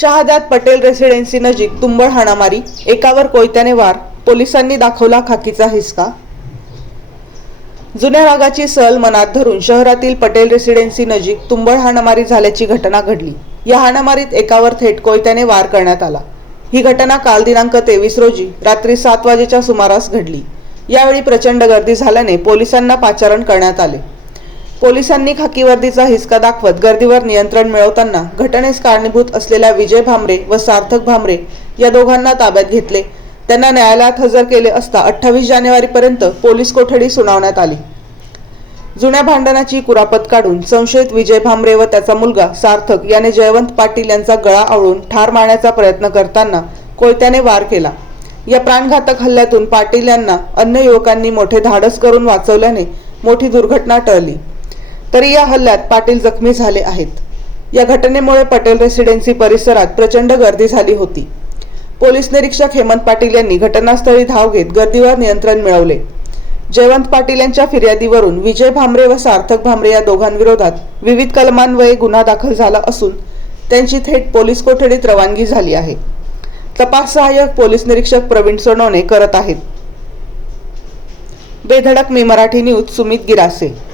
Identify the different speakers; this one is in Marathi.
Speaker 1: शहादात पटेल रेसिडेन्सी नजीक तुंबळ हाणामारी एकावर कोयत्याने वार पोलिसांनी दाखवला खाकीचा हिसका. जुन्या रागाची सल मनात धरून शहरातील पटेल रेसिडेन्सी नजीक तुंबळ हाणामारी झाल्याची घटना घडली. या हाणामारीत एकावर थेट कोयत्याने वार करण्यात आला. ही घटना काल दिनांक तेवीस रोजी रात्री सात वाजेच्या सुमारास घडली. यावेळी प्रचंड गर्दी झाल्याने पोलिसांना पाचारण करण्यात आले. पोलिसांनी खाकी वर्दीचा हिसका दाखवत गर्दीवर नियंत्रण मिळवताना घटनेस कारणीभूत असलेल्या विजय भामरे व सार्थक भामरे या दोघांना ताब्यात घेतले. त्यांना न्यायालयात हजर केले असता अठ्ठावीस जानेवारीपर्यंत पोलीस कोठडी सुनावण्यात आली. जुन्या भांडणाची कुरापत काढून संशयित विजय भामरे व त्याचा मुलगा सार्थक याने जयवंत पाटील यांचा गळा आवळून ठार मारण्याचा प्रयत्न करताना कोयत्याने वार केला. या प्राणघातक हल्ल्यातून पाटील यांना अन्य युवकांनी मोठे धाडस करून वाचवल्याने मोठी दुर्घटना टळली. तरी या हल्ल्यात पाटील जखमी झाले आहेत. या घटनेमुळे पटेल रेसिडेन्सी परिसरात प्रचंड गर्दी झाली होती. पोलीस निरीक्षक हेमंत पाटील यांनी घटनास्थळी धाव घेत गर्दीवर नियंत्रण मिळवले. जयवंत पाटील यांच्या फिर्यादीवरून विजय भांबरे व सार्थक भांबरे या दोघांविरोधात विविध कलमांवये गुन्हा दाखल झाला असून त्यांची थेट पोलीस कोठडीत रवानगी झाली आहे. तपास सहाय्यक पोलीस निरीक्षक प्रवीण सोनवणे करत आहेत. बेधडक मी मराठी न्यूज सुमित गिरासे.